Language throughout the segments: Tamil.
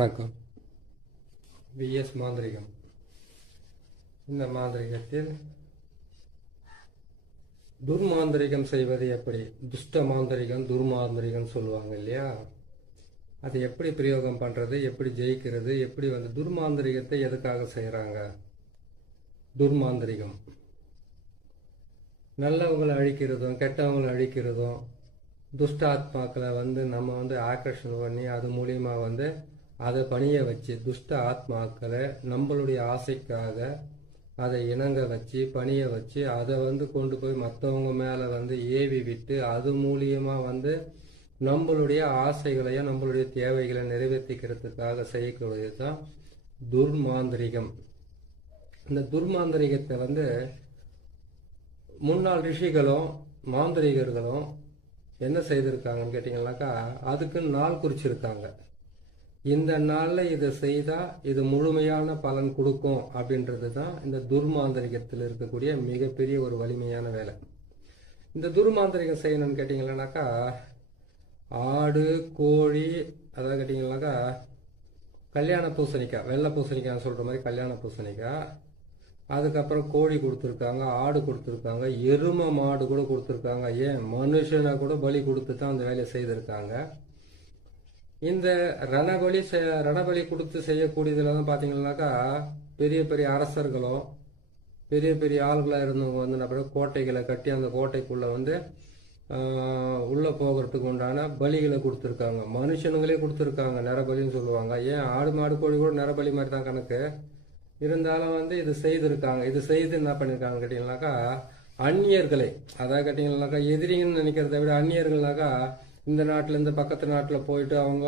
வணக்கம். விஎஸ் மாந்திரிகம். இந்த மாந்திரிகத்தில் துர்மாந்திரிகம் செய்வது எப்படி? துஷ்ட மாந்திரிகம், துர்மாந்திரிகம் சொல்லுவாங்க இல்லையா? அதை எப்படி பிரயோகம் பண்றது, எப்படி ஜெயிக்கிறது, எப்படி துர்மாந்திரிகத்தை எதுக்காக செய்யறாங்க? துர்மாந்திரிகம் நல்லவங்களை அழிக்கிறதும் கெட்டவங்களை அழிக்கிறதும், துஷ்ட ஆத்மாக்களை நம்ம ஆக்கர்ஷன் பண்ணி அது மூலியமா அதை பணிய வச்சு துஷ்ட ஆத்மாக்களை நம்மளுடைய ஆசைக்காக அதை இணங்க வச்சு பணிய வச்சு அதை கொண்டு போய் மற்றவங்க மேலே ஏவி விட்டு அது மூலியமா நம்மளுடைய ஆசைகளையும் நம்மளுடைய தேவைகளை நிறைவேற்றிக்கிறதுக்காக செய்யக்கூடியது தான் துர்மாந்திரிகம். இந்த துர்மாந்திரிகத்தை முன்னாள் ரிஷிகளும் மாந்திரிகர்களும் என்ன செய்திருக்காங்கன்னு கேட்டீங்கன்னாக்கா, அதுக்கு நாள் குறிச்சிருக்காங்க. இந்த நாள்ல இதை செய்தா இது முழுமையான பலன் கொடுக்கும் அப்படின்றது தான் இந்த துர்மாந்திரிகத்தில் இருக்கக்கூடிய மிகப்பெரிய ஒரு வலிமையான வேலை. இந்த துர்மாந்திரிகம் செய்யணும்னு கேட்டீங்கன்னாக்கா, ஆடு கோழி அதாவது கேட்டீங்கன்னாக்கா கல்யாண பூசணிக்காய், வெள்ளை பூசணிக்காய் சொல்ற மாதிரி கல்யாண பூசணிக்காய், அதுக்கப்புறம் கோழி கொடுத்துருக்காங்க, ஆடு கொடுத்துருக்காங்க, எருமை மாடு கூட கொடுத்துருக்காங்க, ஏன் மனுஷனை கூட பலி கொடுத்து தான் அந்த வேலையை செய்திருக்காங்க. இந்த ரணபலி கொடுத்து செய்யக்கூடியதுல தான் பார்த்தீங்கன்னாக்கா பெரிய பெரிய அரசர்களும் பெரிய பெரிய ஆள்களாக இருந்தவங்க கோட்டைகளை கட்டி அந்த கோட்டைக்குள்ள உள்ள போகிறதுக்கு உண்டான பலிகளை கொடுத்துருக்காங்க. மனுஷனுங்களே கொடுத்துருக்காங்க, நரபலின்னு சொல்லுவாங்க. ஏன் ஆடு மாடு கோழி கூட நரபலி மாதிரி தான் கணக்கு. இருந்தாலும் இது செய்திருக்காங்க. இது செய்து என்ன பண்ணிருக்காங்க கேட்டீங்கன்னாக்கா, அந்நியர்களை அதாவது கேட்டீங்கன்னாக்கா எதிரிங்கன்னு நினைக்கிறத விட அந்நியர்கள்னாக்கா இந்த நாட்டில் இந்த பக்கத்து நாட்டில் போயிட்டு அவங்க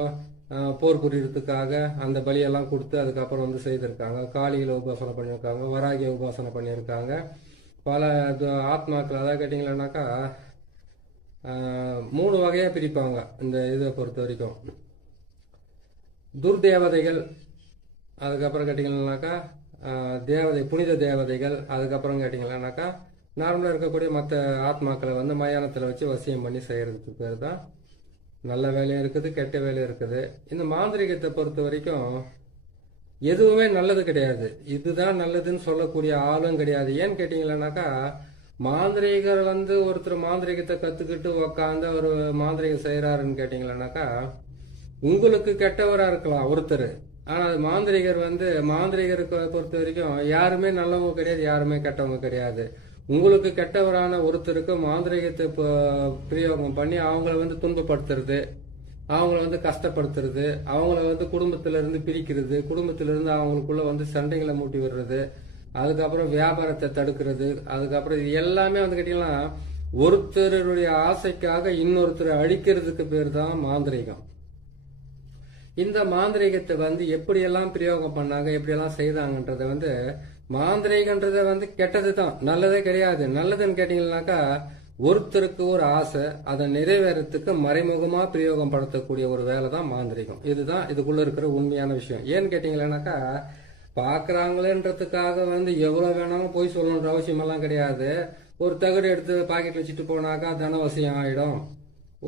போர் புரியறதுக்காக அந்த பலியெல்லாம் கொடுத்து அதுக்கப்புறம் செய்திருக்காங்க. காளிகளை உபாசனை பண்ணியிருக்காங்க, வராகிய உபாசனை பண்ணியிருக்காங்க. பல ஆத்மாக்கள் அதாவது கேட்டீங்கன்னாக்கா 3 வகையா பிரிப்பாங்க இந்த இதை பொறுத்த வரைக்கும். துர்தேவதைகள், அதுக்கப்புறம் கேட்டீங்கன்னாக்கா தேவதை, புனித தேவதைகள், அதுக்கப்புறம் கேட்டீங்கன்னாக்கா நார்மலாக இருக்கக்கூடிய மற்ற ஆத்மாக்களை மயானத்தில் வச்சு வசியம் பண்ணி செய்யறதுக்கு பேர் தான். நல்ல வேலையும் இருக்குது, கெட்ட வேலையும் இருக்குது. இந்த மாந்திரிகத்தை பொறுத்த வரைக்கும் எதுவுமே நல்லது கிடையாது. இதுதான் நல்லதுன்னு சொல்லக்கூடிய ஆளும் கிடையாது. ஏன்னு கேட்டீங்கன்னாக்கா, மாந்திரிகர் ஒருத்தர் மாந்திரிகத்தை கத்துக்கிட்டு உக்காந்து ஒரு மாந்திரிகம் செய்யறாருன்னு கேட்டீங்கன்னாக்கா, உங்களுக்கு கெட்டவரா இருக்கலாம் ஒருத்தர். ஆனா மாந்திரிகர் மாந்திரிகருக்கு பொறுத்த வரைக்கும் யாருமே நல்லவங்க கிடையாது, யாருமே கெட்டவங்க கிடையாது. உங்களுக்கு கெட்டவரான ஒருத்தருக்கு மாந்திரிகத்தை பிரயோகம் பண்ணி அவங்கள துன்பப்படுத்துறது, அவங்கள கஷ்டப்படுத்துறது, அவங்கள குடும்பத்தில இருந்து பிரிக்கிறது, குடும்பத்திலிருந்து அவங்களுக்குள்ள சண்டைகளை மூட்டி விடுறது, அதுக்கப்புறம் வியாபாரத்தை தடுக்கிறது, அதுக்கப்புறம் இது எல்லாமே கேட்டீங்கன்னா ஒருத்தருடைய ஆசைக்காக இன்னொருத்தரை அழிக்கிறதுக்கு பேர் தான் மாந்திரிகம். இந்த மாந்திரிகத்தை எப்படியெல்லாம் பிரயோகம் பண்ணாங்க, எப்படியெல்லாம் செய்தாங்கன்றத மாந்திரிகன்றத கெட்டது தான், நல்லதே கிடையாது. நல்லதுன்னு கேட்டீங்கன்னாக்கா, ஒருத்தருக்கு ஒரு ஆசை அதை நிறைவேறத்துக்கு மறைமுகமா பிரயோகம் படுத்தக்கூடிய ஒரு வேலை தான் மாந்திரிகம். இதுதான் இதுக்குள்ள இருக்கிற உண்மையான விஷயம். ஏன்னு கேட்டீங்கன்னாக்கா, பாக்குறாங்களேன்றதுக்காக எவ்வளவு வேணாலும் போய் சொல்லணுன்ற அவசியம் எல்லாம் கிடையாது. ஒரு தகடு எடுத்து பாக்கெட் வச்சுட்டு போனாக்கா தனவசியம் ஆயிடும்.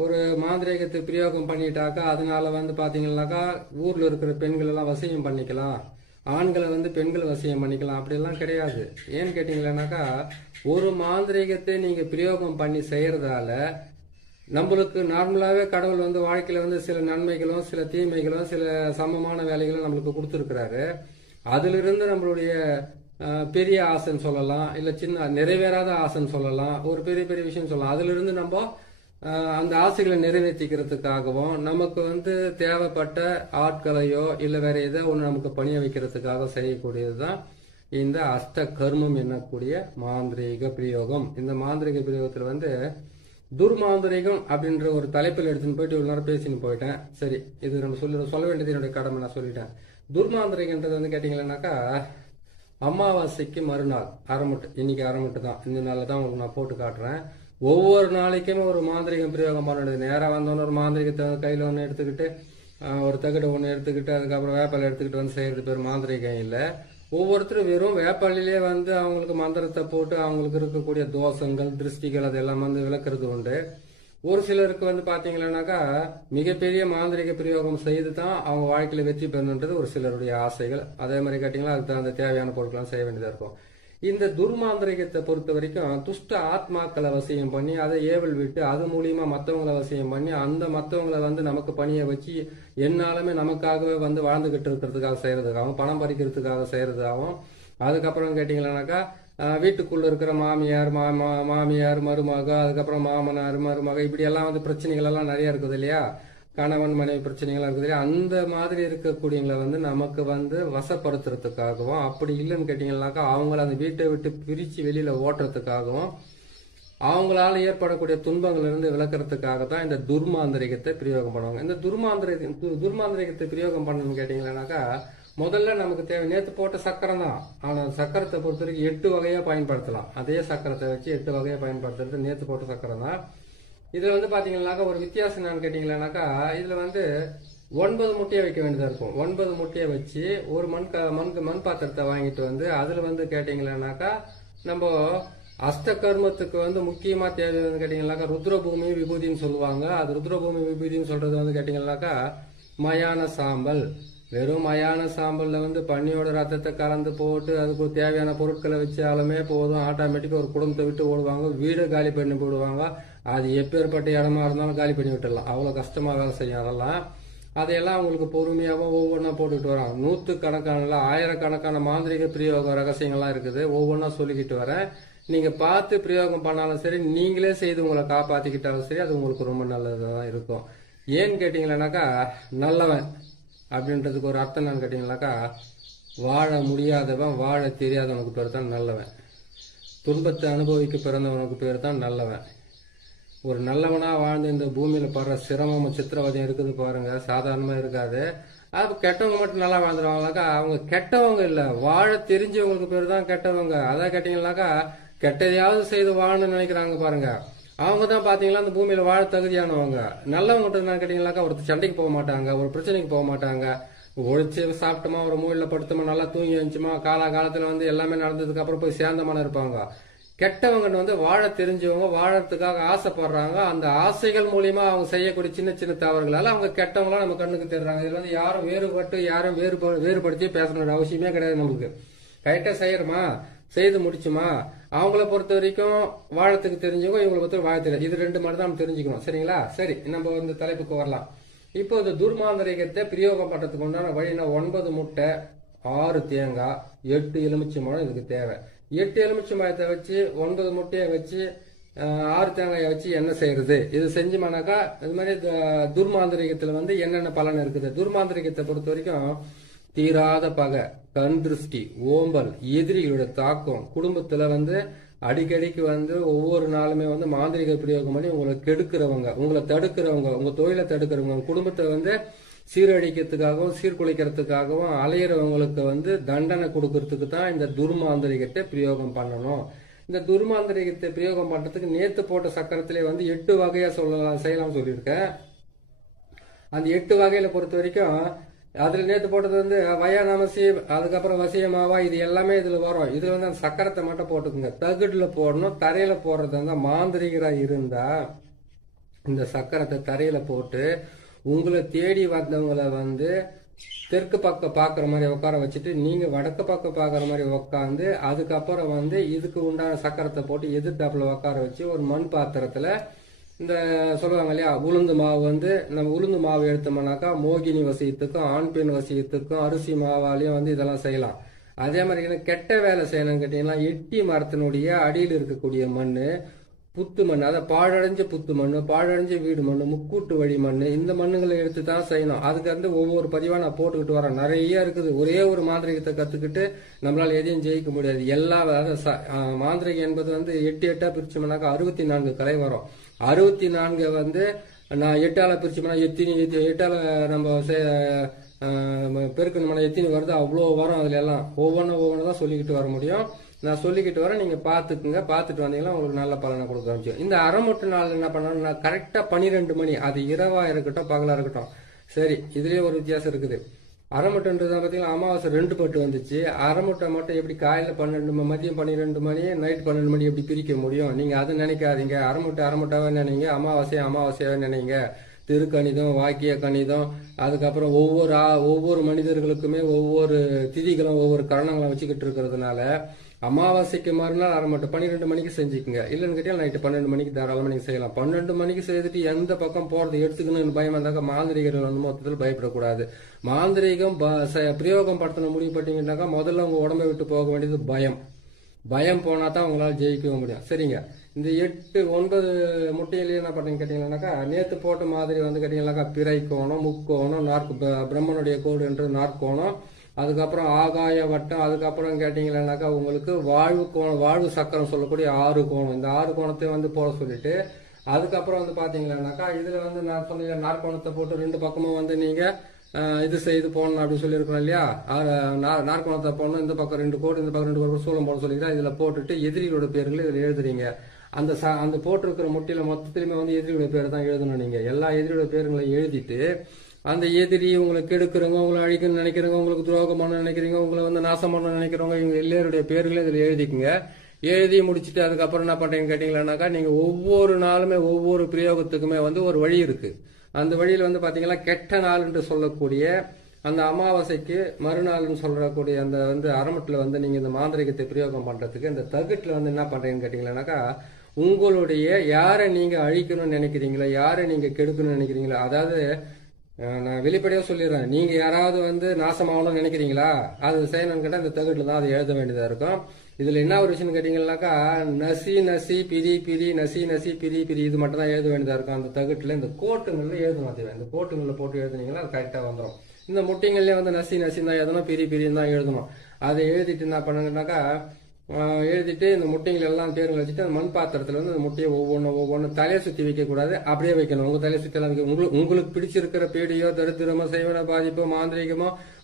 ஒரு மாந்திரிகத்தை பிரயோகம் பண்ணிட்டாக்கா அதனால பாத்தீங்கன்னாக்கா ஊர்ல இருக்கிற பெண்கள் எல்லாம் வசியம் பண்ணிக்கலாம், ஆண்களை பெண்கள் வசியம் பண்ணிக்கலாம். அப்படியெல்லாம் கிடையாது. ஏன்னு கேட்டீங்கன்னாக்கா, ஒரு மாந்திரிகத்தை நீங்க பிரயோகம் பண்ணி செய்யறதால நம்மளுக்கு நார்மலாவே கடவுள் வாழ்க்கையில சில நன்மைகளும் சில தீமைகளும் சில சமமான வேலைகளும் நம்மளுக்கு கொடுத்துருக்கிறாரு. அதுல இருந்து நம்மளுடைய பெரிய ஆசைன்னு சொல்லலாம், இல்ல சின்ன நிறைவேறாத ஆசைன்னு சொல்லலாம், ஒரு பெரிய பெரிய விஷயம் சொல்லலாம். அதுல இருந்து நம்ம அந்த ஆசைகளை நிறைவேற்றிக்கிறதுக்காகவும் நமக்கு தேவைப்பட்ட ஆட்களையோ இல்ல வேற ஏதோ ஒன்று நமக்கு பணிய வைக்கிறதுக்காக செய்யக்கூடியதுதான் இந்த அஷ்ட கர்மம் என்னக்கூடிய மாந்திரீக பிரயோகம். இந்த மாந்திரிக பிரயோகத்துல துர்மாந்திரிகம் அப்படின்ற ஒரு தலைப்பில் எடுத்துன்னு போயிட்டு இவ்வளவு நேரம் பேசின்னு போயிட்டேன். சரி, இது நம்ம சொல்ல வேண்டியது என்னுடைய கடமை, நான் சொல்லிட்டேன். துர்மாந்திரிகன்றது கேட்டீங்கன்னாக்கா, அமாவாசைக்கு மறுநாள் அரைமுட்டு, இன்னைக்கு அரைமுட்டு தான், இந்த நாளில் தான் உங்களுக்கு நான் போட்டு காட்டுறேன். ஒவ்வொரு நாளைக்குமே ஒரு மாந்திரிகம் பிரயோகம் பண்ணுறது. நேராக வந்தோன்னு ஒரு மாந்திரிகத்தை கையில் ஒன்று எடுத்துக்கிட்டு ஒரு தகடு ஒன்று எடுத்துக்கிட்டு அதுக்கப்புறம் வேப்பாலை எடுத்துக்கிட்டு செய்யறது பேர் மாந்திரிகம் இல்லை. ஒவ்வொருத்தரும் வெறும் வேப்பாளிலே அவங்களுக்கு மந்திரத்தை போட்டு அவங்களுக்கு இருக்கக்கூடிய தோஷங்கள் திருஷ்டிகள் அதெல்லாம் விளக்குறது உண்டு. ஒரு சிலருக்கு வந்து பாத்தீங்கன்னாக்கா மிகப்பெரிய மாந்திரிக பிரயோகம் செய்து தான் அவங்க வாழ்க்கையில வெற்றி பெறணுன்றது ஒரு சிலருடைய ஆசைகள். அதே மாதிரி கேட்டீங்கன்னா அதுக்கு அந்த தேவையான பொருட்கள்லாம் செய்ய வேண்டியதா இருக்கும். இந்த துர்மாந்திரிகத்தை பொறுத்த வரைக்கும் துஷ்ட ஆத்மாக்களை வசியம் பண்ணி அதை ஏவல் விட்டு அது மூலியமா மற்றவங்களை வசியம் பண்ணி அந்த மற்றவங்களை வந்து நமக்கு பணியை வச்சு என்னாலுமே நமக்காகவே வந்து வாழ்ந்துகிட்டு இருக்கிறதுக்காக செய்யறதுக்காகவும் பணம் பறிக்கிறதுக்காக செய்யறதாகவும், அதுக்கப்புறம் கேட்டீங்கன்னாக்கா வீட்டுக்குள்ள இருக்கிற மாமியார் மாமியார் மருமக, அதுக்கப்புறம் மாமனார் மருமக, இப்படி எல்லாம் வந்து பிரச்சனைகள் எல்லாம் நிறைய இருக்குது இல்லையா, கணவன் மனைவி பிரச்சனைகள் இருக்குது இல்லையா, அந்த மாதிரி இருக்கக்கூடியவங்களை வந்து நமக்கு வந்து வசப்படுத்துறதுக்காகவும், அப்படி இல்லைன்னு கேட்டீங்கன்னாக்கா அவங்கள அந்த வீட்டை விட்டு பிரிச்சு வெளியில ஓட்டுறதுக்காகவும், அவங்களால ஏற்படக்கூடிய துன்பங்கள் இருந்து விளக்குறதுக்காக தான் இந்த துர்மாந்திரிகத்தை பிரயோகம் பண்ணுவாங்க. இந்த துர்மாந்திரிகத்தை பிரயோகம் பண்ணணும்னு கேட்டீங்கன்னாக்கா முதல்ல நமக்கு தேவை நேற்று போட்ட சக்கரம் தான். ஆனால் சக்கரத்தை பொறுத்த வரைக்கும் 8 வகையா பயன்படுத்தலாம். அதே சக்கரத்தை வச்சு 8 வகையா பயன்படுத்துறது நேற்று போட்ட சக்கரம் தான். இதுல வந்து பாத்தீங்கன்னாக்கா ஒரு வித்தியாசம் என்னன்னு கேட்டீங்கன்னாக்கா இதுல வந்து 9 முட்டையை வைக்க வேண்டியதா இருக்கும். 9 முட்டையை வச்சு ஒரு மண் பாத்திரத்தை வாங்கிட்டு வந்து அதுல வந்து கேட்டீங்கன்னாக்கா நம்ம அஷ்ட கர்மத்துக்கு வந்து முக்கியமா தேவை வந்து கேட்டீங்கன்னாக்கா ருத்ரபூமி விபூதின்னு சொல்லுவாங்க. அது ருத்ரபூமி விபூதின்னு சொல்றது வந்து கேட்டீங்கன்னாக்கா மயான சாம்பல். வெறும் மயான சாம்பல்ல வந்து பன்னியோட ரத்தத்தை கலந்து போட்டு அதுக்கு தேவையான பொருட்களை வச்சாலுமே போதும், ஆட்டோமேட்டிக்கா ஒரு குடும்பத்தை விட்டு ஓடுவாங்க, வீடு காலி பண்ணி போடுவாங்க. அது எப்பேற்பட்ட இடமா இருந்தாலும் காலி பண்ணி விட்டுடலாம். அவ்வளவு கஷ்டமா வேலை செய்யும். அதெல்லாம் அதையெல்லாம் அவங்களுக்கு பொறுமையாகவும் ஒவ்வொன்றா போட்டுக்கிட்டு வராங்க. 100கணக்கான ஆயிரக்கணக்கான மாந்திரிக பிரயோக ரகசியங்கள்லாம் இருக்குது. ஒவ்வொன்றா சொல்லிக்கிட்டு வரேன். நீங்க பார்த்து பிரயோகம் பண்ணாலும் சரி, நீங்களே செய்து உங்களை காப்பாத்திக்கிட்டாலும் சரி, அது உங்களுக்கு ரொம்ப நல்லதுதான் இருக்கும். ஏன்னு கேட்டீங்கன்னாக்கா நல்லவன் அப்படின்றதுக்கு ஒரு அர்த்தம் என்னன்னு கேட்டீங்கன்னாக்கா வாழ முடியாதவன் வாழ தெரியாதவனுக்கு பேர் தான் நல்லவன். துன்பத்தை அனுபவிக்க பிறந்தவனுக்கு பேர் தான் நல்லவன். ஒரு நல்லவனா வாழ்ந்து இந்த பூமியில படுற சிரமம் சித்திரவதையும் இருக்குது பாருங்க, சாதாரணமா இருக்காது. அது கெட்டவங்க மட்டும் நல்லா வாழ்ந்துருவாங்களாக்கா அவங்க கெட்டவங்க இல்ல, வாழ தெரிஞ்சவங்களுக்கு பேர் தான் கெட்டவங்க. அதான் கேட்டீங்கன்னாக்கா கெட்டதையாவது செய்து வாழணும்னு நினைக்கிறாங்க பாருங்க, அவங்க தான் பாத்தீங்களா அந்த பூமியில வாழ தகுதியானவங்க. நல்லவங்க என்ன கேட்டீங்கன்னாக்கா ஒரு சண்டைக்கு போக மாட்டாங்க, ஒரு பிரச்சனைக்கு போக மாட்டாங்க. ஒழிச்சு சாப்பிட்டோமா ஒரு மூலையில படுத்தோமா நல்லா தூங்கி வந்துச்சுமா காலத்துல வந்து எல்லாமே நடந்ததுக்கு அப்புறம் போய் சேர்ந்தமான இருப்பாங்க. கெட்டவங்க வந்து வாழ தெரிஞ்சவங்க, வாழறதுக்காக ஆசைப்படுறாங்க. அந்த ஆசைகள் மூலியமா அவங்க செய்யக்கூடிய சின்ன சின்ன தவறுகளால அவங்க கெட்டவங்களா நம்ம கண்ணுக்கு தெரிறாங்க. இதுல வந்து யாரும் வேறுபடுத்தி பேசணுன்ற அவசியமே கிடையாது. நம்மளுக்கு கரெக்டா செய்யறோமா செய்து முடிச்சுமா அவங்கள பொறுத்த வரைக்கும் வாழத்துக்கு தெரிஞ்சவங்க, இவங்களை பொறுத்த வாழ தெரியாது. இது 2 மாதிரி தான் நம்ம தெரிஞ்சுக்கணும். சரிங்களா? சரி, நம்ம இந்த தலைப்புக்கு வரலாம். இப்போ இந்த துர்மாந்திரிகத்தை பிரயோகம் பண்றதுக்கு உண்டான வழினா 9 முட்டை, 6 தேங்காய், 8 எலுமிச்சம்பழம் இதுக்கு தேவை. 8 எலுமிச்சம்பழத்தை வச்சு 9 முட்டையை வச்சு 6 தேங்காயை வச்சு என்ன செய்யறது? இது செஞ்சோம்னாக்கா இது மாதிரி துர்மாந்திரிகத்துல வந்து என்னென்ன பலன் இருக்குது? துர்மாந்திரிகத்தை பொறுத்த வரைக்கும் தீராத பகை, கண் திருஷ்டி, ஓம்பல், எதிரிகளோட தாக்கம், குடும்பத்துல வந்து அடிக்கடிக்கு வந்து ஒவ்வொரு நாளுமே வந்து மாந்திரிக பிரயோகம் பண்ணி உங்களை கெடுக்கிறவங்க, உங்களை தடுக்கிறவங்க, உங்க தொழிலை தடுக்கிறவங்க, உங்க குடும்பத்தை வந்து சீரழிக்கிறதுக்காகவும் சீர்குலைக்கிறதுக்காகவும் அலையிறவங்களுக்கு வந்து தண்டனை கொடுக்கறதுக்கு தான் இந்த துர்மாந்திரிகத்தை பிரயோகம் பண்ணணும். இந்த துர்மாந்திரிகத்தை பிரயோகம் பண்றதுக்கு நேத்து போட்ட சக்கரத்திலே வந்து 8 வகையா செய்யலாம் சொல்லியிருக்கேன். அந்த 8 வகையில பொறுத்த வரைக்கும் அதுல நேத்து போட்டது வந்து வயானமசி, அதுக்கப்புறம் வசியமாவா, இது எல்லாமே இதுல வரும். இதுல வந்து அந்த சக்கரத்தை மட்டும் போட்டுக்குங்க. தகுடுல போடணும். தரையில போடுறது வந்து மாந்திரிகரா இருந்தா இந்த சக்கரத்தை தரையில போட்டு உங்களை தேடி வந்தவங்களை வந்து தெற்கு பக்கம் பாக்குற மாதிரி உட்கார வச்சுட்டு நீங்க வடக்கு பக்கம் பாக்குற மாதிரி உட்காந்து அதுக்கப்புறம் வந்து இதுக்கு உண்டான சக்கரத்தை போட்டு எதிர்த்தாப்புல உட்கார வச்சு ஒரு மண் பாத்திரத்துல இந்த சொல்லுவாங்க இல்லையா உளுந்து மாவு வந்து நம்ம உளுந்து மாவு எடுத்தோம்னாக்கா மோகினி வசியத்துக்கும் ஆண் பெண் வசியத்துக்கும் அரிசி மாவாலையும் வந்து இதெல்லாம் செய்யலாம். அதே மாதிரி கெட்ட வேலை செய்யணும்னு கேட்டீங்கன்னா எட்டி மரத்தினுடைய அடியில் இருக்கக்கூடிய மண், புத்து மண், அதை பாழடைஞ்ச புத்து மண், பாழடைஞ்ச வீடு மண், முக்கூட்டு வழி மண், இந்த மண்ணுகளை எடுத்து தான் செய்யணும். அதுக்கு வந்து ஒவ்வொரு பதிவா நான் போட்டுக்கிட்டு வரேன். நிறைய இருக்குது. ஒரே ஒரு மாந்திரிகத்தை கத்துக்கிட்டு நம்மளால எதையும் ஜெயிக்க முடியாது. எல்லா மாந்திரிகம் என்பது வந்து 8 பிரிச்சோம்னாக்கா 64 கலை வரும். 64 வந்து நான் 8ஆல பிரிச்சோம்னா எட்டால நம்ம பெருக்கணும்னா எத்தினி வருது அவ்வளோ வரும். அதுல எல்லாம் ஒவ்வொன்னு தான் சொல்லிக்கிட்டு வர முடியும். நான் சொல்லிக்கிட்டு வரேன், நீங்க பாத்துக்குங்க. பாத்துட்டு வந்தீங்கன்னா உங்களுக்கு நல்ல பலனை கொடுக்க ஆரம்பிச்சு. இந்த அரைமுட்டு நாள் என்ன பண்ணணும், நான் கரெக்டா 12 மணி, அது இரவா இருக்கட்டும் பகலா இருக்கட்டும் சரி, இதுலயே ஒரு வித்தியாசம் இருக்குது. அரைமுட்டைன்றது பார்த்தீங்கன்னா அமாவாசை 2 பட்டு வந்துச்சு. அரைமுட்டை மட்டும் எப்படி காலையில் 12 மதியம் 12 மணி நைட் 12 மணி எப்படி பிரிக்க முடியும்? நீங்கள் அதை நினைக்காதீங்க. அரைமுட்டாவே நினைங்க, அமாவாசையாவே நினைங்க. திருக்கணிதம், வாக்கிய கணிதம், அதுக்கப்புறம் ஒவ்வொரு மனிதர்களுக்குமே ஒவ்வொரு திதிகளும் ஒவ்வொரு கரணங்களும் வச்சுக்கிட்டு இருக்கிறதுனால அமாவாசைக்கு மறுநாள் அரைமட்டம் 12 மணிக்கு செஞ்சுக்குங்க. இல்லைன்னு கேட்டால் நைட்டு 12 மணிக்கு தாராளமாக நீங்கள் செய்யலாம். 12 மணிக்கு செய்துட்டு எந்த பக்கம் போகிறது எடுத்துக்கணும்னு பயம் வந்தாக்க மாந்திரிகர்கள் வந்து மொத்தத்தில் பயப்படக்கூடாது. மாந்திரிகம் பிரயோகம் படுத்தின முடிவு பட்டீங்கன்னாக்கா முதல்ல உங்கள் உடம்பை விட்டு போக வேண்டியது பயம் போனா தான் உங்களால் ஜெயிக்க முடியும். சரிங்க. இந்த 8 9 முட்டையிலேயே என்ன பண்ணீங்க கேட்டீங்கன்னாக்கா, நேற்று போட்ட மாதிரி வந்து கேட்டீங்கன்னாக்கா பிறை கோணம், முக்கோணம், பிரம்மனுடைய கோடு என்று நாற்கோணம், அதுக்கப்புறம் ஆகாய வட்டம், அதுக்கப்புறம் கேட்டீங்கன்னாக்கா உங்களுக்கு வாழ்வு சக்கரம் சொல்லக்கூடிய 6 கோணம். இந்த 6 கோணத்தையும் வந்து போட சொல்லிட்டு, அதுக்கப்புறம் வந்து பாத்தீங்கன்னாக்கா இதுல வந்து நான் சொன்ன நாற்கோணத்தை போட்டு 2 பக்கமும் வந்து நீங்க இது செய்து போடணும் அப்படின்னு சொல்லியிருக்கோம் இல்லையா. நாற்கோணத்தை போடணும், இந்த பக்கம் 2 கோடு, இந்த பக்கம் 2 கோடு சூளம் போட சொல்லிக்கிறேன். இதுல போட்டுட்டு எதிரிகளோட பேர்களை இதுல எழுதுறீங்க. அந்த போட்டிருக்கிற முட்டில மொத்தத்திலுமே வந்து எதிரியோட பேர் தான் எழுதணும். நீங்க எல்லா எதிரியோட பேருங்களை எழுதிட்டு, அந்த எதிரி உங்களை கெடுக்கிறவங்க, உங்களை அழிக்கணும்னு நினைக்கிறவங்க, உங்களுக்கு துரோகம் பண்ண நினைக்கிறீங்க, உங்களை வந்து நாசம் பண்ண நினைக்கிறவங்க, இவங்க எல்லாருடைய பேர்களையும் இதுல எழுதிக்குங்க. எழுதி முடிச்சுட்டு அதுக்கப்புறம் என்ன பண்றீங்கன்னு கேட்டீங்கன்னாக்கா, நீங்க ஒவ்வொரு நாளுமே ஒவ்வொரு பிரயோகத்துக்குமே வந்து ஒரு வழி இருக்கு. அந்த வழியில வந்து பாத்தீங்கன்னா கெட்ட நாள் என்று சொல்லக்கூடிய அந்த அமாவாசைக்கு மறுநாள்னு சொல்லக்கூடிய அந்த வந்து அரைமட்டில் வந்து நீங்க இந்த மாந்திரிகத்தை பிரயோகம் பண்றதுக்கு இந்த தகுட்டில் வந்து என்ன பண்றீங்கன்னு கேட்டீங்கன்னாக்கா, உங்களுடைய யாரை நீங்க அழிக்கணும்னு நினைக்கிறீங்களோ, யாரை நீங்க கெடுக்கணும்னு நினைக்கிறீங்களோ, அதாவது நான் வெளிப்படையாக சொல்லிடுறேன், நீங்க யாராவது வந்து நாசமாகணும்னு நினைக்கிறீங்களா, அது செய்யணும்னு கேட்டால் இந்த தகுட்டில் தான் அதை எழுத வேண்டியதா இருக்கும். இதுல என்ன ஒரு விஷயம் கேட்டீங்கன்னாக்கா, நசி பிரி இது மட்டும் தான் எழுத வேண்டியதா இருக்கும். அந்த தகுட்டுல இந்த கோட்டுங்கள்ல எழுதணும். அது இந்த கோட்டுங்கள்ல போட்டு எழுதுனீங்கன்னா அது கரெக்டா வந்துடும். இந்த முட்டைங்கள்லயே வந்து நசி தான் எழுதணும், பிரின்னு தான் எழுதணும். அதை எழுதிட்டு என்ன பண்ணுங்கன்னாக்கா, எழுதிட்டு இந்த முட்டைகள் எல்லாம் பேருங்க வச்சுட்டு அந்த மண் பாத்திரத்துல வந்து அந்த முட்டையை ஒவ்வொன்று தலையை சுத்தி வைக்க கூடாது, அப்படியே வைக்கணும். உங்க தலையை சுத்தி எல்லாம் உங்களுக்கு பிடிச்சிருக்கிற பீடியோ, தரித்திரமோ, செய்வன பாதிப்போ,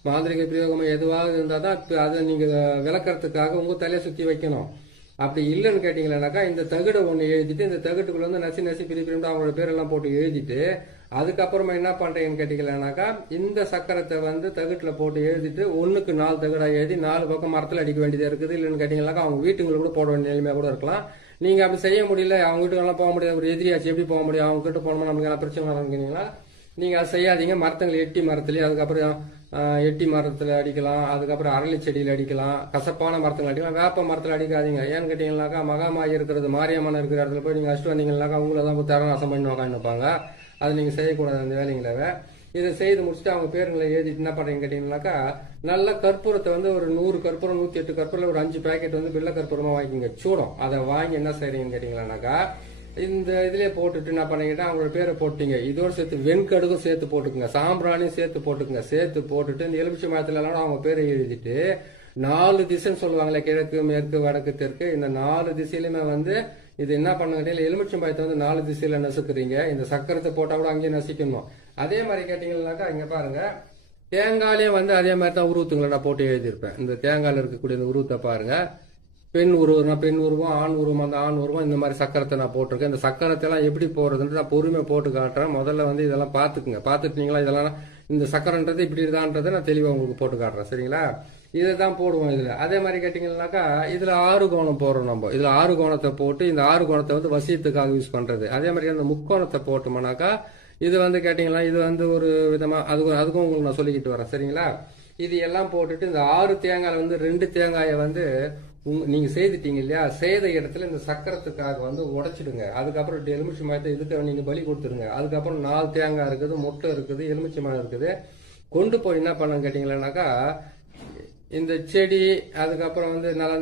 மாந்திரிக பிரயோகமோ எதுவாக இருந்தால் தான் அதை நீங்க விளக்கறதுக்காக உங்க தலையை சுத்தி வைக்கணும். அப்படி இல்லைன்னு கேட்டீங்கன்னாக்கா, இந்த தகுடை ஒன்று எழுதிட்டு இந்த தகுட்டுக்குள்ள வந்து நசி பிரிப்பிட்டு அவங்களோட பேரெல்லாம் போட்டு எழுதிட்டு, அதுக்கப்புறமா என்ன பண்றீங்கன்னு கேட்டீங்கன்னாக்கா, இந்த சக்கரத்தை வந்து தகுட்டுல போட்டு எழுதிட்டு 1க்கு 4 தகுடா எழுதி 4 பக்கம் மரத்தில் அடிக்க வேண்டியதா இருக்குது. இல்லைன்னு கேட்டீங்கன்னாக்கா அவங்க வீட்டுங்களை கூட போட வேண்டிய நிலைமையா கூட இருக்கலாம். நீங்க அப்படி செய்ய முடியல, அவங்க வீட்டுக்கெல்லாம் போக முடியாது, ஒரு எதிரியாச்சு எப்படி போக முடியும், அவங்க கிட்ட போனோம்னா நமக்கு எல்லாம் பிரச்சனை நடந்துங்கன்னா நீங்க அதை செய்யாதீங்க. எட்டி மரத்துலயும், அதுக்கப்புறம் எட்டி மரத்துல அடிக்கலாம், அதுக்கப்புறம் அரளி செடியில அடிக்கலாம், கசப்பான மரத்துல அடிக்கலாம், வேப்ப மரத்துல அடிக்காதீங்க. ஏன்னு கேட்டீங்கன்னாக்கா, மகாமாயி இருக்கிறது, மாரியம்மன் இருக்கிற இடத்துல போய் நீங்க அடிச்சுட்டு வந்தீங்கன்னாக்கா உங்களை தான் தரநாசம் பண்ணி உட்காந்துப்பாங்க. அதை நீங்க செய்யக்கூடாது அந்த வேலைங்கள. இதை செய்து முடிச்சுட்டு அவங்க பேருங்களை எழுதிட்டு என்ன பண்றீங்க கேட்டீங்கன்னாக்கா, நல்ல கற்பூரத்தை வந்து ஒரு 100 கற்பூரம், 108 கற்பூரம், ஒரு 5 பேக்கெட் வந்து வெள்ளை கற்பூரமா வாங்கிங்க, சூடம். அதை வாங்கி என்ன செய்றீங்கன்னு கேட்டீங்கன்னாக்கா, இந்த இதுலயே போட்டுட்டு என்ன பண்ணீங்கன்னா அவங்களோட பேரை போட்டீங்க. இதோட சேர்த்து வெண்கடுகும் சேர்த்து போட்டுக்குங்க, சாம்பிராணியும் சேர்த்து போட்டுக்குங்க. சேர்த்து போட்டுட்டு இந்த எலுமிச்சை மரத்துல எல்லாம் அவங்க பேரை எழுதிட்டு 4 திசைன்னு சொல்லுவாங்களே, கிழக்கு, மேற்கு, வடக்கு, தெற்கு, இந்த 4 திசையிலுமே வந்து இது என்ன பண்ணுங்க, எலுமிச்சம்பழத்தை வந்து 4 திசையில நசுக்குறீங்க. இந்த சக்கரத்தை போட்டா கூட அங்கேயே நசிக்கணும். அதே மாதிரி கேட்டீங்கன்னாக்கா, இங்க பாருங்க, தேங்காயிலே வந்து அதே மாதிரி தான் உருவத்துங்களை நான் போட்டு எழுதியிருப்பேன். இந்த தேங்காயில இருக்கக்கூடிய இந்த உருவத்தை பாருங்க. பெண் உருவம், ஆண் உருவம், அந்த ஆண் உருவம், இந்த மாதிரி சக்கரத்தை நான் போட்டிருக்கேன். இந்த சக்கரத்தை எல்லாம் எப்படி போடுறதுன்னு நான் பொறுமையா போட்டு காட்டுறேன். முதல்ல வந்து இதெல்லாம் பாத்துக்குங்க. பாத்துட்டீங்களா, இதெல்லாம் இந்த சக்கரன்றது இப்படி இதான்றதை நான் தெளிவா உங்களுக்கு போட்டு காட்டுறேன். சரிங்களா? இதை தான் போடுவோம் இதுல. அதே மாதிரி கேட்டீங்கன்னாக்கா, இதுல 6 கோணம் போடுறோம் நம்ம. இதுல 6 கோணத்தை போட்டு இந்த 6 கோணத்தை வந்து வசியத்துக்காக யூஸ் பண்றது. அதே மாதிரி அந்த முக்கோணத்தை போட்டோம்னாக்கா, இது வந்து கேட்டீங்கன்னா இது வந்து ஒரு விதமா அதுக்கும் உங்களுக்கு நான் சொல்லிக்கிட்டு வரேன். சரிங்களா? இது எல்லாம் போட்டுட்டு இந்த 6 தேங்காய் வந்து 2 தேங்காயை வந்து நீங்க செய்துட்டீங்க இல்லையா, செய்த இடத்துல இந்த சக்கரத்துக்காக வந்து உடைச்சிடுங்க. அதுக்கப்புறம் எலுமிச்சை மரத்தை இதுக்கு நீங்க பலி கொடுத்துருங்க. அதுக்கப்புறம் 4 தேங்காய் இருக்குது, முட்டை இருக்குது, எலுமிச்சை மரம் இருக்குது. கொண்டு போய் என்ன பண்ண கேட்டீங்கன்னாக்கா, இந்த செடி, அதுக்கப்புறம் வந்து நல்லா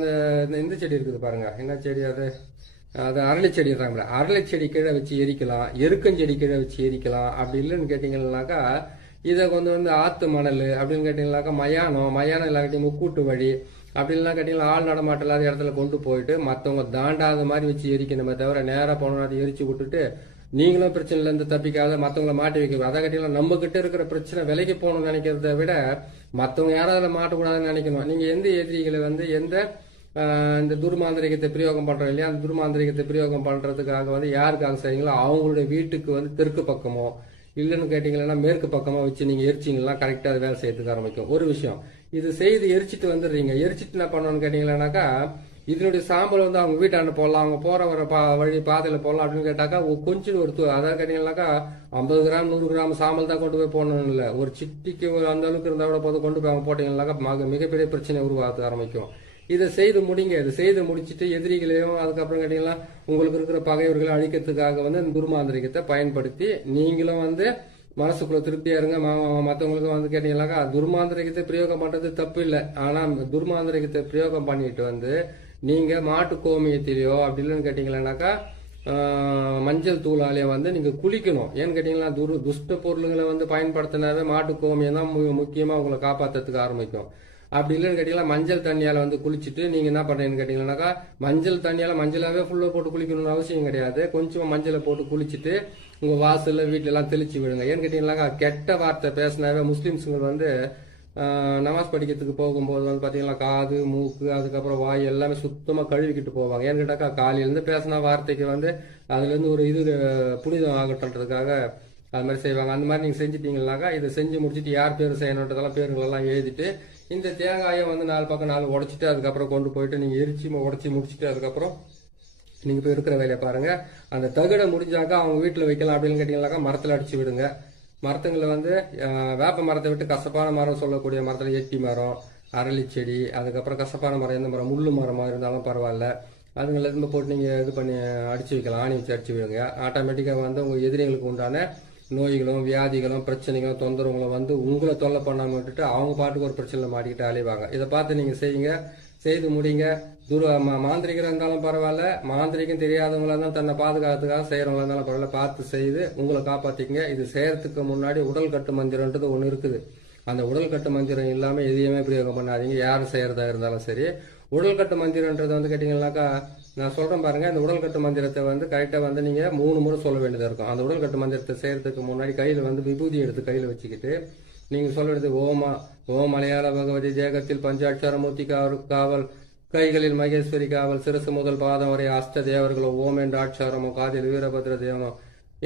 இந்த செடி இருக்குது பாருங்க, என்ன செடி அது அரளி செடி இருக்காங்களா, அரளி செடி கீழே வச்சு எரிக்கலாம், எருக்கஞ்செடி கீழே வச்சு எரிக்கலாம். அப்படி இல்லைன்னு கேட்டீங்கன்னாக்கா, இதை கொண்டு வந்து ஆத்து மணல் அப்படின்னு கேட்டீங்கன்னாக்கா, மயானம் இல்லாட்டி முக்கூட்டு வழி அப்படி இல்லைன்னா கேட்டீங்கன்னா ஆள் நடமாட்டம் இல்லாத இடத்துல கொண்டு போயிட்டு மற்றவங்க தாண்டாத மாதிரி வச்சு எரிக்கணுமே தவிர, நேராக போனோம் அதை எரிச்சு விட்டுட்டு நீங்களும் பிரச்சனைல இருந்து தப்பிக்காத மற்றவங்களை மாட்டி வைக்க. அதை கேட்டீங்கன்னா நம்ம கிட்ட இருக்கிற பிரச்சனை விலைக்கு போகணும்னு நினைக்கிறத விட மற்றவங்க யாராவது மாட்டக்கூடாதுன்னு நினைக்கணும். நீங்க எந்த எதிரிகளை வந்து இந்த துர்மாந்திரிகத்தை பிரயோகம் பண்றோம் இல்லையா, அந்த துர்மாந்திரிகத்தை பிரயோகம் பண்றதுக்காக வந்து யாருக்காக செய்றீங்களோ அவங்களுடைய வீட்டுக்கு வந்து தெற்கு பக்கமோ இல்லைன்னு கேட்டீங்கன்னா மேற்கு பக்கமா வச்சு நீங்க எரிச்சிங்கன்னா கரெக்டா அது வேலை செய்யறதுக்கு ஆரம்பிக்கும். ஒரு விஷயம், இது செய்து எரிச்சிட்டு வந்துடுறீங்க. எரிச்சிட்டு என்ன பண்ணணும்னு கேட்டீங்கன்னாக்கா, இதனுடைய சாம்பல் வந்து அவங்க வீட்டாண்ட போடலாம், அவங்க போற வர வழி பாதையில போடலாம் அப்படின்னு கேட்டாக்கா, கொஞ்சம் ஒரு அதாவது கேட்டீங்கன்னாக்கா 50 கிராம் 100 கிராம் சாம்பல் தான் கொண்டு போய் போடணும் இல்லை, ஒரு சிட்டிக்கு ஒரு அந்த அளவுக்கு இருந்தால் கூட போது கொண்டு போய் அவங்க போட்டீங்கன்னாக்கா மிகப்பெரிய பிரச்சனை உருவாக ஆரம்பிக்கும். இதை செய்து முடிங்க. இதை செய்து முடிச்சுட்டு எதிரிகளையும் அதுக்கப்புறம் கேட்டீங்கன்னா உங்களுக்கு இருக்கிற பகைவர்களை அழிக்கிறதுக்காக வந்து இந்த துர்மாந்திரிகத்தை பயன்படுத்தி நீங்களும் வந்து மனசுக்குள்ள திருப்தியா இருங்க. மற்றவங்களுக்கு வந்து கேட்டீங்கன்னாக்கா துர்மாந்திரிகத்தை பிரயோகம் பண்றது தப்பு இல்லை. ஆனா துர்மாந்திரிகத்தை பிரயோகம் பண்ணிட்டு வந்து நீங்க மாட்டு கோமியத்திலேயோ அப்படி இல்லைன்னு கேட்டீங்கன்னாக்கா மஞ்சள் தூளாலேயே வந்து நீங்க குளிக்கணும். ஏன்னு கேட்டீங்கன்னா துஷ்ட பொருளுங்களை வந்து பயன்படுத்தினாவே மாட்டு கோமியம் தான் முக்கியமா உங்களை காப்பாத்துறதுக்கு ஆரம்பிக்கும். அப்படி இல்லைன்னு கேட்டீங்கன்னா மஞ்சள் தண்ணியால வந்து குளிச்சுட்டு நீங்க என்ன பண்றீங்கன்னு கேட்டீங்கன்னாக்கா மஞ்சள் தண்ணியால மஞ்சளாவே ஃபுல்லா போட்டு குளிக்கணும்னு அவசியம் கிடையாது. கொஞ்சமா மஞ்சளை போட்டு குளிச்சுட்டு உங்க வாசல்ல வீட்டுல எல்லாம் தெளிச்சு விடுங்க. ஏன்னு கேட்டீங்கன்னாக்கா கெட்ட வார்த்தை பேசினாவே முஸ்லிம்ஸுங்க வந்து நமாஸ் படிக்கிறதுக்கு போகும்போது வந்து பாத்தீங்கன்னா காது மூக்கு அதுக்கப்புறம் வாய் எல்லாமே சுத்தமா கழுவிக்கிட்டு போவாங்க. ஏன்னு கேட்டாக்கா காலையிலேருந்து பேசின வார்த்தைக்கு வந்து அதுல இருந்து ஒரு இது புனிதம் ஆகட்டும்ன்றதுக்காக அது மாதிரி செய்வாங்க. அந்த மாதிரி நீங்க செஞ்சுட்டீங்கன்னாக்கா இதை செஞ்சு முடிச்சுட்டு யார் பேர் செய்யணுன்றதெல்லாம் பேருங்களெல்லாம் எழுதிட்டு இந்த தேங்காயை வந்து 4 பக்கம் 4 உடைச்சிட்டு அதுக்கப்புறம் கொண்டு போயிட்டு நீங்க எரிச்சு உடைச்சி முடிச்சுட்டு அதுக்கப்புறம் நீங்க போய் இருக்கிற வேலையை பாருங்க. அந்த தகடை முடிஞ்சாக்கா அவங்க வீட்டுல வைக்கலாம். அப்படின்னு கேட்டீங்கன்னாக்கா மரத்துல அடிச்சு விடுங்க. மரத்துங்களை வந்து வேப்ப மரத்தை விட்டு கசப்பான மரம் சொல்லக்கூடிய மரத்துல எட்டி மரம், அரளி செடி, அதுக்கப்புறம் கசப்பான மரம் எந்த மரம் முள்ளு மரமா இருந்தாலும் பரவாயில்ல, அதுங்களை இருந்து போட்டு நீங்க இது பண்ணி அடிச்சு வைக்கலாம். ஆணி வச்சு அடிச்சு விடுங்க. ஆட்டோமேட்டிக்கா வந்து உங்க எதிரிகளுக்கு உண்டான நோய்களும் வியாதிகளும் பிரச்சனைகளும் தொந்தரவுகளும் வந்து உங்களை தொல்லை பண்ணாம விட்டுட்டு அவங்க பாட்டுக்கு ஒரு பிரச்சனை மாட்டிக்கிட்டு அலைவாங்க. இதை பார்த்து நீங்க செய்யுங்க, செய்து முடிங்க. மாந்திரிகராக இருந்தாலும் பரவாயில்ல, மாந்திரிகம் தெரியாதவங்களா இருந்தாலும் தன்னை பாதுகாத்துக்காக செய்யறவங்களா இருந்தாலும் பரவாயில்ல, பார்த்து செய்து உங்களை காப்பாத்திக்கங்க. இது செய்யறதுக்கு முன்னாடி உடல் கட்டு மந்திரன்றது ஒன்று இருக்குது. அந்த உடல் கட்டு மந்திரம் இல்லாம எதையுமே பிரயோகம் பண்ணாதீங்க. யாரும் செய்யறதா இருந்தாலும் சரி. உடல் கட்டு மந்திரன்றது வந்து கேட்டீங்கன்னாக்கா நான் சொல்றேன் பாருங்க, இந்த உடல் கட்டு மந்திரத்தை வந்து கரெக்டா வந்து நீங்க 3 முறை சொல்ல வேண்டியதா இருக்கும். அந்த உடல் கட்டு மந்திரத்தை செய்யறதுக்கு முன்னாடி கையில வந்து விபூதி எடுத்து கையில வச்சுக்கிட்டு நீங்க சொல்ல வேண்டியது ஓம் மலையாள பகவதி தேகத்தில் பஞ்சாட்சரமூர்த்தி காவல், கைகளில் மகேஸ்வரி காவல், சிறுசு முதல் பாதம் வரை அஷ்ட தேவர்களோ ஓம் என்ற ஆட்சாரமோ, காதில் வீரபத்ர தேவனோ,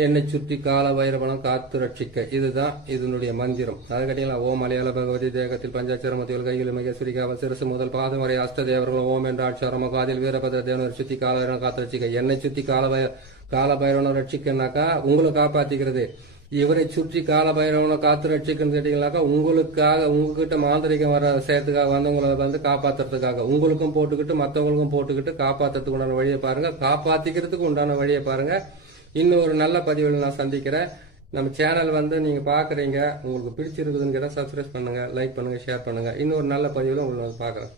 என்னை சுற்றி கால வைரவனம் காத்து ரட்சிக்க. இதுதான் இதனுடைய மந்திரம். அதை கேட்டீங்களா, ஓம் மலையாள பகவதி தேகத்தில் பஞ்சாட்சரமூர்த்திகள் கைகளில் மகேஸ்வரி காவல், சிறுசு முதல் பாதம் வரை அஷ்ட தேவர்களோ ஓம் என்ற ஆட்சாரமோ, காதில் வீரபத்ர தேவனோ சுத்தி கால வைரவனம் காத்து ரட்சிக்க. என்னை சுத்தி கால பைரவனம் ரட்சிக்கனாக்கா உங்களை காப்பாத்திக்கிறது. இவரை சுற்றி கால பைரவனை காத்து ரட்சிக்கன்னு கேட்டீங்கன்னாக்கா உங்களுக்காக உங்ககிட்ட மாந்திரிகம் வர சேர்த்துக்காக வந்தவங்களை வந்து காப்பாத்துறதுக்காக உங்களுக்கும் போட்டுக்கிட்டு மற்றவங்களுக்கும் போட்டுக்கிட்டு காப்பாத்துறதுக்கு உண்டான வழியை பாருங்க, காப்பாத்திக்கிறதுக்கு உண்டான வழியை பாருங்க. இன்னும் ஒரு நல்ல பதிவில் நான் சந்திக்கிறேன். நம்ம சேனல் வந்து நீங்க பாக்குறீங்க, உங்களுக்கு பிடிச்சிருக்குதுன்னு கேட்டால் சப்ஸ்கிரைப் பண்ணுங்க, லைக் பண்ணுங்க, ஷேர் பண்ணுங்க. இன்னொரு நல்ல பதிவில் உங்களை பாக்குறேன்.